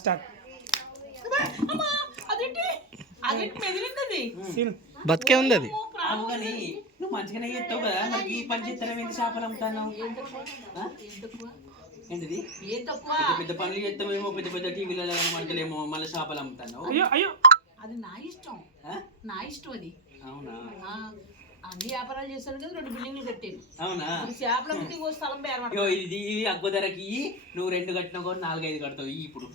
Start బతికే ఉంది అది. కానీ నువ్వు మంచిగానే చేస్తావు కదా, మరి ఈ పని చేస్తాను ఏంటి? చేపలు అమ్ముతాను ఏంటిది? పెద్ద పెద్ద పనులు చేస్తామేమో, పెద్ద పెద్ద టీవీలలో మంటలేమో, మళ్ళీ చేపలు అమ్ముతాను. అయ్యో అయ్యో అది నా ఇష్టం అది. అవునా? అన్ని వ్యాపారాలు చేశాను కదా, 2 బిల్డింగ్లు కట్టాను. అవునా? చేపల ముట్టికి స్థలం అయ్యో ఇది అగ్గు ధరకి నువ్వు 2 కట్టినా కూడా 4-5 కడతావు ఇప్పుడు.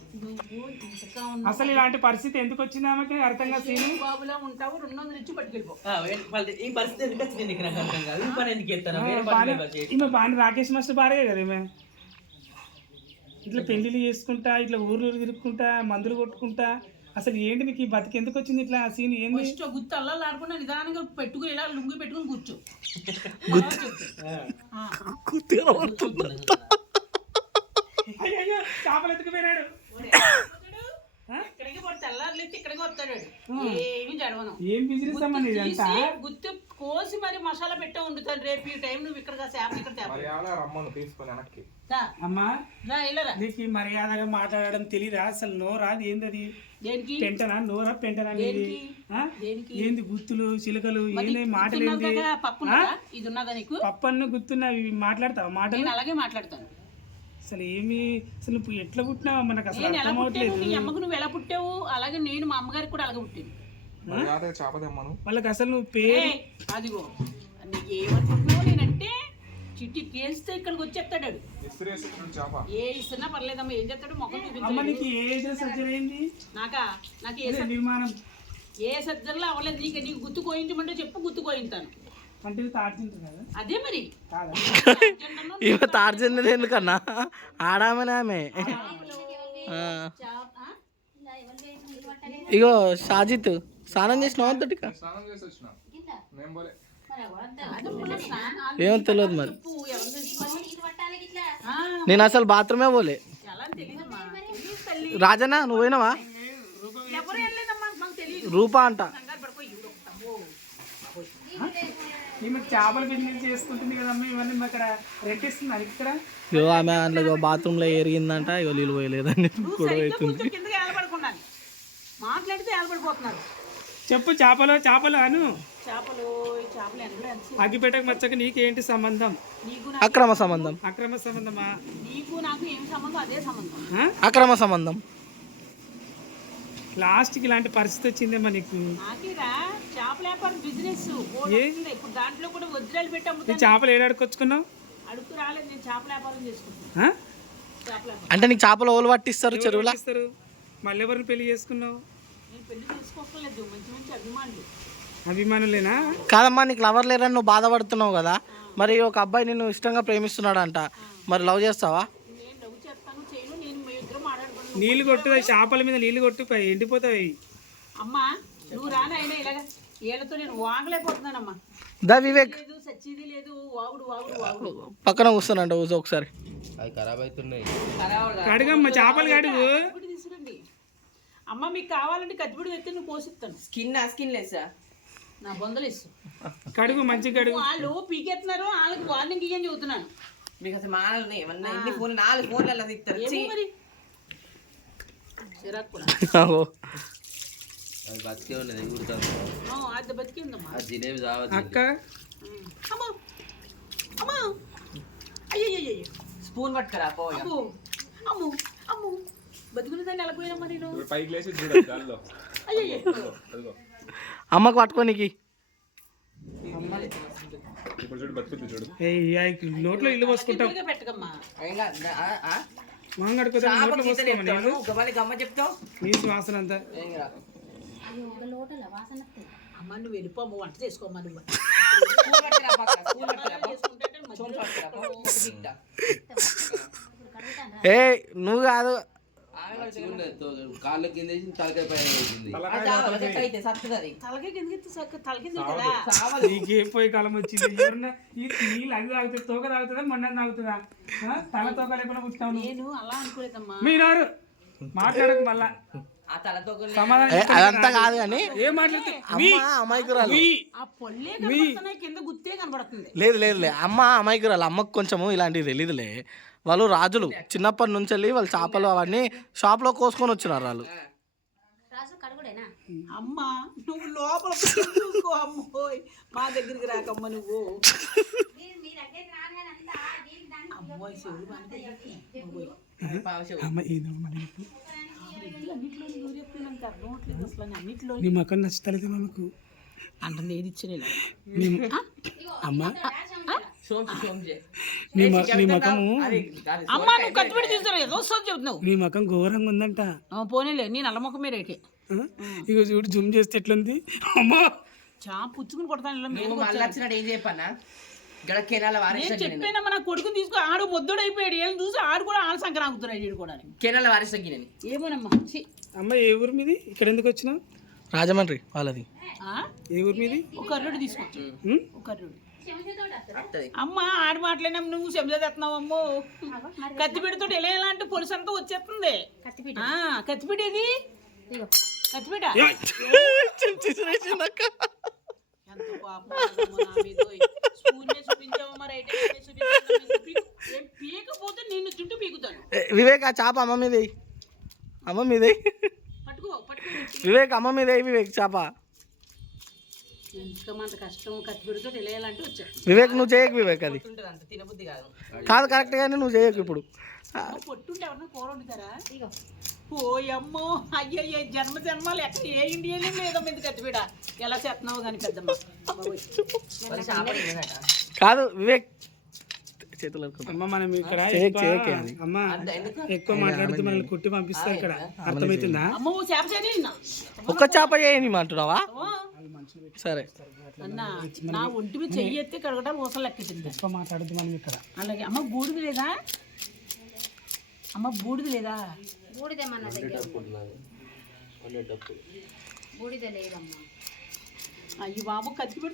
అసలు ఇలాంటి పరిస్థితి ఎందుకు వచ్చింది ఆమెకి అర్థం కాదు. బాబులా ఉంటావు, 200 ఇచ్చి పట్టుకెళ్ళిపో. ఈ పరిస్థితి ఎందుకు వచ్చింది నీకు? నాకు అర్థం కాదు. ఈ పని ఎందుకు చేస్తాను? ఈమె బాగా రాకేష్ మాస్టర్ భార్య కదా ఈమె. ఇట్లా పెళ్లిళ్ళు చేసుకుంటా, ఇట్లా ఊర్లు తిరుక్కుంటా, మందులు కొట్టుకుంటా, అసలు ఏంటి నీకు ఈ బతికి ఎందుకు వచ్చింది? ఇట్లా సీన్ ఏంది? గుర్తు అల్లాలు ఆడకుండా నిదానంగా పెట్టుకుని ఇలా లుంగి పెట్టుకుని కూర్చో. చేపలు ఎత్తుకుపోయినాడు. ఇక్కడికి పడి తెల్లారులెత్తి ఇక్కడికి వస్తాడు. ఏమి జడవను. ఏం బిజినెస్ అమ్మా ఇదంతా? గుత్తి కోసి మరి మసాలా పెట్టే వండుతాను. రేపు ఈ టైం నువ్వు ఇక్కడ చేపలు ఇక్కడ అమ్మా నీకు ఈ మర్యాదగా మాట్లాడడం తెలియదా? అసలు నోరా ఏంది? దేనికి? పెంటనా నోరా? పెంటనా ఏంది? గుత్తులు చిలుకలు ఏంది? మాటలు ఏంది? ఇది ఉన్నదా నీకు? పప్పన్ను గుర్తున్నా మాట్లాడతావా మాటలు? అలాగే మాట్లాడతాను. అసలు ఏమి అసలు నువ్వు ఎట్లా పుట్టినావు మనకు అసలు నేను ఎలా అర్థం పుట్టాను? అవట్లేదు. నీ అమ్మకు నువ్వు ఎలా పుట్టావు అలాగే నేను మా అమ్మగారికి కూడా అలాగే పుట్టాను. వాళ్ళకి అసలు నువ్వు పేరు అదిగో నీకు ఏమనుకుంటున్నావు? నేనంటే చిట్టి కేస్తే ఇక్కడికి వచ్చేస్తాడు. ఏ ఇస్తున్నా పర్లేదమ్మా. ఏం చేస్తాడు? మొక్కలు చూపించాలి. నాకు ఏ నిర్మాణం ఏ సర్జన్లో అవ్వలేదు. నీకు గుర్తు కోయించమంటే చెప్పు, గుర్తు కోయింతాను. అంటే తాడుతుంటారు కదా. అదే మరి ఇవ తార్జన్ ఎందుకన్నా ఆడామనే ఆమె. ఇగో షాజిత్ స్నానం చేసిన అంతటికా ఏమో తెలియదు మరి. నేను అసలు బాత్రూమే పోలే. రాజన్న నువ్వు పోయినావా? రూపా అంట. ఈమె చేపల బిజినెస్ చేసుకుంటుంది కదమ్మా. ఇవన్నీ ఇక్కడ రెంట్ ఇస్తున్నారు ఇక్కడ. ఇగో ఆమె అందులో బాత్రూంలో ఎరిగిందంట. ఇగో నీళ్ళు పోయలేదని గొడవ అవుతుంది. మాట్లాడితే ఏలబడిపోతున్నారు. చెప్పు చేపలు చేపలు అను. చేపలు అగ్గిపెట్టకు మచ్చక నీకేంటి సంబంధం? అక్రమ సంబంధం. అక్రమ సంబంధమా? నీకు నాకు ఏం సంబంధం? అదే సంబంధం. అక్రమ సంబంధం. లాస్ట్కి ఇలాంటి పరిస్థితి వచ్చిందేమా నీకు? నాకేరా చేపల వ్యాపారం బిజినెస్. ఇప్పుడు దాంట్లో కూడా వజ్రాలు పెట్టి అమ్ముతాను. చేపలు ఏడాడుకొచ్చుకున్నావు? అడుగు రాలేదు. నేను చేపల వ్యాపారం చేసుకుంటాను. అంటే నీకు చేపలు ఓలు పట్టిస్తారు చెరువులా? మళ్ళీ ఎవరిని పెళ్లి చేసుకున్నావు? నేను పెళ్లి చేసుకోలేదు. మంచి మంచి అభిమానులు. అభిమానులేనా? కాదమ్మా నీకు లవర్ లేరని నువ్వు బాధపడుతున్నావు కదా. మరి ఒక అబ్బాయి నిన్ను ఇష్టంగా ప్రేమిస్తున్నాడు అంట. మరి లవ్ చేస్తావా? నేను లవ్ చేస్తాను చేయను. నేను మీ ఇద్దరు మాట్లాడుకున్నాను. నీళ్ళు కొట్టు, చేపల మీద నీళ్ళు కొట్టు, ఎండిపోతాయి. అమ్మా నువ్వు రానైనా ఇలాగ ఏళ్ళతో నేను వాగలేకపోతున్నానమ్మా. దా వివేక్ లేదు సచ్చిది లేదు. వాగుడు వాగుడు వాగుడు. పక్కన కూర్చున్నాంట ఊసో ఒకసారి. అవి ఖరాబ్ అవుతున్నాయి. కడుగమ్మ చేపలు కడుగు. తీసుకురండి అమ్మ. మీకు కావాలంటే కత్తిపొడి తెస్తే నువ్వు కోసిస్తాను. స్కిన్ లెస్ నా బొందలు ఇస్తు కడుగు మంచి కడుగు. వాళ్ళు పీకెత్తున్నారు. వాళ్ళకి వార్నింగ్ ఇయ్యని చెబుతున్నాను. మీకు అసలు మానల్ని ఏమన్నా ఎన్ని ఫోన్లు 4 ఫోన్లు అలా తిస్తారు. మరి చిరాకు కూడా అది బతికే ఉన్నది ఎగురుతాను. అది బతికిందమ్మా. ఆ జిలేబీ రావచ్చు అక్క. అమ్మా అమ్మా అయ్యయ్యో స్పూన్ పట్టుకురా పో. అమ్మో అమ్మో అమ్మో బతుకున్న దాన్ని ఎలా పోయినమ్మా నేను? అయ్యయ్యో అమ్మకు పట్టుకోనికి నోట్లో ఇల్లు పోసుకుంటాం. పెట్టకమ్మా. మొహం కడుకోదా? నోట్లో పోసుకోమని గమ్మ చెప్తావు. నీ వాసన అంతా. అమ్మ నువ్వు వెళ్ళిపోమ్మ. వంట చేసుకోమ్మా నువ్వు. ఏ నువ్వు కాదు. కాళ్ళ కింద తలకాయ పైన వేసింది. తలకే కింద కదా. నీకేం పోయి కాలం వచ్చింది? ఎవరన్నా నీళ్ళు అది తాగుతుంది, తోక తాగుతుందా, మొన్న తాగుతుందా? తల తోక లేకుండా పుట్టావు. నేను అలా అనుకోలేదమ్మా. మీరు మాట్లాడకు మళ్ళా. అదంతా కాదు కానీ ఏం మాట్లాడుతుంది? అమాయకురాలు. కింద గుత్తే కనబడుతుంది. లేదు లేదు లే అమ్మ అమాయకురాలు. అమ్మకు కొంచెము ఇలాంటివి తెలీదులే. వాళ్ళు రాజులు చిన్నప్పటి నుంచి వెళ్ళి వాళ్ళు చేపలు అవన్నీ షాప్లో కోసుకొని వచ్చినారు వాళ్ళు. అమ్మ నువ్వు లోపల చూసుకో అమ్మోయ్, మా దగ్గరికి రాకమ్మ నువ్వు. అమ్మోయ్ చెవులు అమ్మ ఏదమ్మా అన్నిట్లో నాకు అర్థం అవట్లేదు అసలు. అన్నిట్లో నీ మొక్కలు నచ్చలేదు మనకు అంటుంది ఏది ఇచ్చిన అమ్మ నీ నీ ముఖము అమ్మ నువ్వు కత్తిపెట్టి తీసుకురా ఏదో వస్తుంది చెబుతున్నావు. నీ ముఖం ఘోరంగా ఉందంట. పోనీలే నీ నల్ల ముఖం మీరేకే ఇక చూడు జూమ్ చేస్తే ఎట్లుంది అమ్మా. చా పుచ్చుకుని కొడతాను ఇలా మీద మళ్ళీ వచ్చినాడు ఏం చెప్పన్నా ఇక్కడ కెనాల నేను చెప్పానమ్మా నా కొడుకుని తీసుకో. ఆడు మొద్దుడు అయిపోయాడు, ఏం చూసి ఆడు కూడా ఆడ సంక్రాంతున్నాడు వీడు కూడా. కెనాల వారిసకి నేను ఏమోనమ్మా ఛీ. అమ్మ ఏ ఊరు మీది? ఇక్కడ ఎందుకు వచ్చినావు? రాజమండ్రి వాళ్ళది. ఏ ఊరు మీది? ఒక అర్రుడు తీసుకొచ్చు, ఒక అర్రుడు. వస్తుంది. అమ్మ ఆడి మాటలేనా నువ్వు శబ్ద తెస్తున్నావు అమ్మో. కత్తిపీటతో ఎలా ఎలా అంటే పొలుసు అంతా వచ్చేస్తుంది. కత్తిపీట ఏది? కత్తిపీట ఎంత పాపం ఉందమ్మా నా మీద. స్పూన్ మీద చూపించావమ్మా, రైట్ హ్యాండ్ మీద చూపించావు. ఏం పీకపోతే నిన్ను జుట్టు పీకుతాను. వివేక్ ఆ చేప అమ్మ మీదే, అమ్మ మీదే. పట్టుకో పట్టుకో. వివేక్ అమ్మ మీదే, వివేక్ చేప. ఎంతమంత కష్టం కత్తిపీటతో ఎలా ఎలా అంటే వచ్చా. వివేక్ నువ్వు చేయకు వివేక్, అది ఉంటుంది అంత తినబుద్ధి కాదు. కాదు కరెక్ట్ గానే నువ్వు చేయకు ఇప్పుడు. పొట్టుంటే ఎవరన్నా కూర వండుతారా? పోయమ్మో అయ్యయ్యో జన్మ జన్మాలు ఎక్కడ ఏ ఇండియాలో లేదో మీద కత్తిపీట. ఎలా చేస్తున్నావు కానీ పెద్దమ్మ కాదు వివేక్ చేతులు అమ్మ మనం ఇక్కడ అమ్మ ఎక్కువ మాట్లాడితే మనల్ని కొట్టి పంపిస్తారు ఇక్కడ, అర్థమవుతుందా? అమ్మ చేప చేయని ఒక్క చేప చేయని అంటున్నావా? సరే అన్న నా ఒంటి మీద చెయ్యి ఎత్తి కడగటాలు ఊసలు లెక్కింది. ఎక్కువ మాట్లాడద్దు మనం ఇక్కడ. అలాగే అమ్మ బూడిది లేదా? అమ్మ బూడిది లేదా? బూడిదేమన్నా దగ్గర బూడిద లేదమ్మా. అయ్యి బాబు కత్తిపీట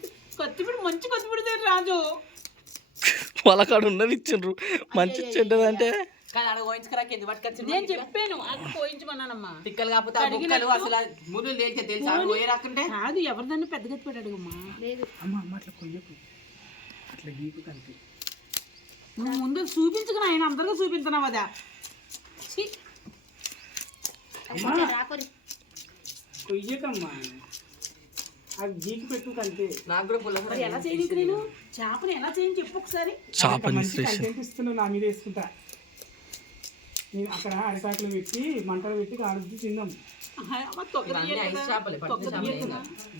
మంచి కత్తిపీడితే రాజు వాళ్ళ కాడ ఉన్నది ఇచ్చిండ్రు మంచి చెడ్డదంటే. కానీ అక్కడ పోయించుకురా కింద పట్టుకొచ్చి నేను చెప్పాను అక్కడ పోయించమన్నానమ్మా. తిక్కలు కాకపోతే ఆ బుక్కలు అసలు ముళ్ళు లేచే తెలుసా పోయి రాకుంటే. కాదు ఎవరిదాన్ని పెద్ద కత్తిపీట అడుగమ్మా. లేదు అమ్మ అమ్మ అట్లా కొయ్యకు, అట్లా గీకు కంటే నువ్వు ముందు చూపించుకుని ఆయన అందరికీ చూపించినావు అదా. రాకొరి కొయ్యకమ్మా, అది గీకి పెట్టు కంటే. నాకు కూడా పుల్ల మరి ఎలా చేయడానికి నేను చేపని ఎలా చేయని చెప్పు ఒకసారి. మంచి కంటెంట్ ఇస్తున్నావు, నా మీద వేసుకుంటా. నేను అక్కడ అరిటాకులు పెట్టి మంటలు పెట్టి కాలుద్ది తిందాం.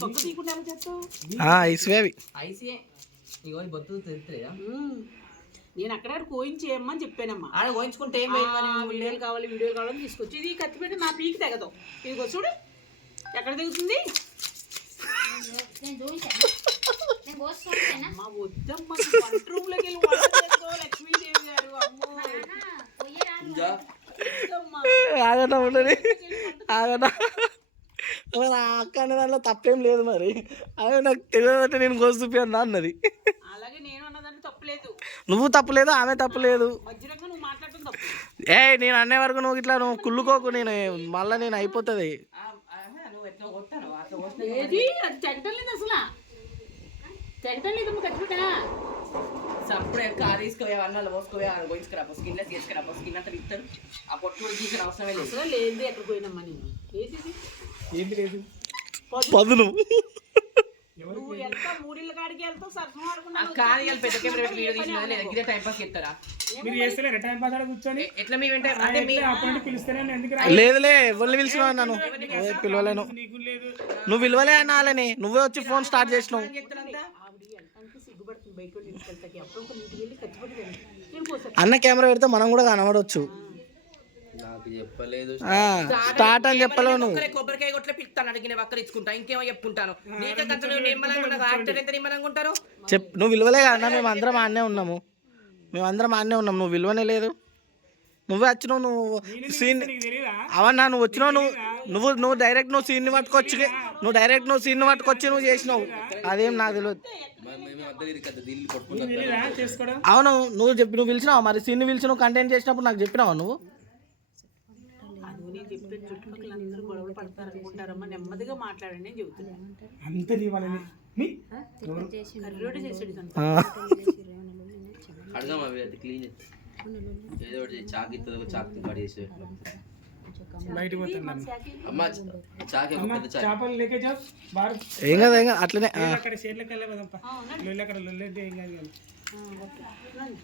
తొక్క తీయకుండా ఎలా చేస్తావు? ఐస్వేవి ఐసే ఇగో బొత్తు తెలుస్తుందా? నేను అక్కడ కోయించేయమ్మని చెప్పానమ్మా. ఆడ కోయించుకుంటే ఏం వీడియోలు కావాలని తీసుకొచ్చి ఇది కత్తిపెట్టి నా పీకి తెగదు. ఇదిగో చూడు ఎక్కడ తెగుతుంది. నేను చూసాను, నేను కోసుకుంటేనా అమ్మా వద్దమ్మా వంట రూమ్ లోకి వెళ్ళి వంట చేసుకో లక్ష్మీదేవి గారు. అమ్మో ఆగనా ఉండని ఆగనా. మరి ఆ అక్క అనే దాంట్లో తప్పేం లేదు. మరి అదే నాకు తెలియదంటే నేను కోసి చూపియన్నా అన్నది. అలాగే నేను అన్నదాన్ని తప్పలేదు, నువ్వు తప్పలేదు, ఆమె తప్పలేదు. మధ్యలో నువ్వు మాట్లాడటం తప్పు. నేను అనే వరకు నువ్వు ఇట్లా నువ్వు కుళ్ళుకోకు, నేను మళ్ళీ నేను అయిపోతుంది. ఏది అది తెగటం లేదు అసలు, తెగటం లేదు కట్టుకుంటా. అప్పుడు కారు తీసుకోవే అన్నాలు పోసుకోవే ఆడ పోయించుకురా స్కిన్ తీసుకురా స్కిన్ అంతా ఇస్తారు. ఆ పొట్టు కూడా తీసుకుని అవసరమే లేదు. అసలు లేదు ఎక్కడ పోయినమ్మా నేను. ఏది ఏంటి లేదు పదును నువ్వు ఎంత మూడిళ్ళ కాడికి వెళ్తావు సరసం ఆడుకున్నావు. కారు పెద్ద కెమెరా పెట్టి వీడియో తీసిన ఇదే టైం పాస్ చేస్తారా? మీరు చేస్తలేరు టైం పాస్ ఆడ కూర్చొని? ఎట్లా మీ వెంట అంటే మీ అప్పుడు పిలుస్తేనే ఎందుకు రా? లేదులే ఎవరిని పిలిచినా నన్ను పిలవలేను. నీకు లేదు. నువ్వు పిలవలే అనాలని నువ్వే వచ్చి ఫోన్ స్టార్ట్ చేసినావు. సిగ్గుపడుతుంది బయట ఇంటికి వెళ్తాకి. అప్పుడు ఒక ఇంటికి వెళ్ళి కచ్చిపడి నేను కోసం అన్న కెమెరా పెడితే మనం కూడా కనబడవచ్చు. నాకు చెప్పలేదు. స్టార్ట్ అని చెప్పలేవు నువ్వు. కొబ్బరికాయ కొట్ల పిలుస్తాను అడిగిన ఒక్కరు ఇచ్చుకుంటా ఇంకేమో చెప్పుకుంటాను. నీకే కంటే నిమ్మలంగా యాక్టర్ ఎంత నిమ్మలంగా ఉంటారు. నువ్వు విలువలే కదా. మేము అందరం ఆడనే ఉన్నాము, నువ్వు విలువనే లేదు. నువ్వే వచ్చినావు, నువ్వు సీన్ నీకు తెలియదా? అవన్నా నువ్వు వచ్చినావు. నువ్వు డైరెక్ట్ నువ్వు సీన్ని పట్టుకొచ్చి నువ్వు చేసినావు. అదేం నాకు తెలియదు. తెలీదా చేసుకోవడం? అవును నువ్వు పిలిచినావు. మరి సీన్ని పిలిచి నువ్వు కంటెంట్ చేసినప్పుడు నాకు చెప్పినావా నువ్వు? అది నేను చెప్పే చుట్టుపక్కల అందరూ గొడవలు పడతారు అనుకుంటారమ్మా. నెమ్మదిగా మాట్లాడండి అని చెబుతున్నాను. అంత నీ వాళ్ళని కర్రోడు చేసాడు అడగమా అది క్లీన్ ఏదో ఒకటి చాకు ఇస్తుంది చాకు పడేసి బయటకు పోతున్నాను అమ్మ చాకు ఒక అమ్మ పెద్ద చాకు చేపలు లేకే జాబ్ బార్ ఏం కదా ఏం కదా అట్లనే అక్కడ షేర్లకి వెళ్ళే కదప్ప లొల్లి అక్కడ లొల్లి అంటే ఏం కాదు కానీ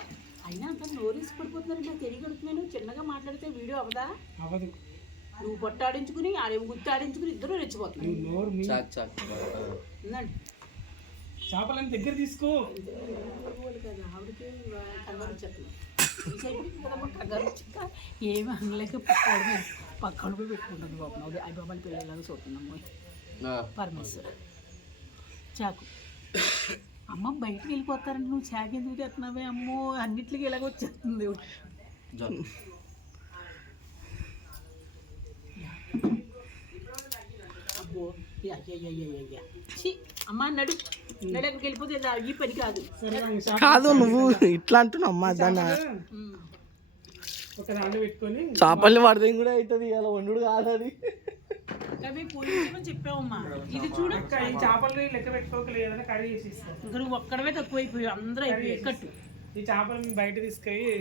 అయినా అంత నోరేసి పడిపోతున్నారంటే తెలియగడుతున్నాను చిన్నగా మాట్లాడితే వీడియో అవదా అవ్వదు నువ్వు పొట్టాడించుకుని ఆడేమో గుర్తాడించుకుని ఇద్దరు రెచ్చిపోతున్నావు నువ్వు నోరు మీ చాకు చాకు ఉందండి చేపలని దగ్గర తీసుకో కదా ఆవిడకి కంగారు చెట్లు కంగారు చెక్క ఏమి అనలేక పక్కన పోయి పెట్టుకుంటుంది బాబు అది అయ్యి బాబాలు పిల్లలాగా చూస్తున్నాము పరమేశ్వర్ చాకు అమ్మ బయటికి వెళ్ళిపోతారంటే నువ్వు చాకు ఎందుకు చేస్తున్నావే అమ్మో అన్నిటికీ ఇలాగ వచ్చేస్తుంది చాకు అబ్బో అయ్యా అమ్మ నడు నడకి వెళ్ళిపోతే ఈ పని కాదు సరే వాడిని చేప కాదు నువ్వు ఇట్లా అంటున్నావు అమ్మా దాన్ని ఒక దాంట్లో పెట్టుకొని చేపల్ని పడితే కూడా అవుతుంది ఇలా వండుడు కాదు అది అవి పోయించమని చెప్పావమ్మా ఇది చూడు ఇంకా ఈ చేపలు లెక్క పెట్టుకోకలేదు ఏదైనా కర్రీ చేసి ఇస్తాను ఇంకా నువ్వు ఒక్కడవే తక్కువైపోయావు అందరూ అయిపోయాయి కట్టు ఈ చేపలు బయట తీసుకొని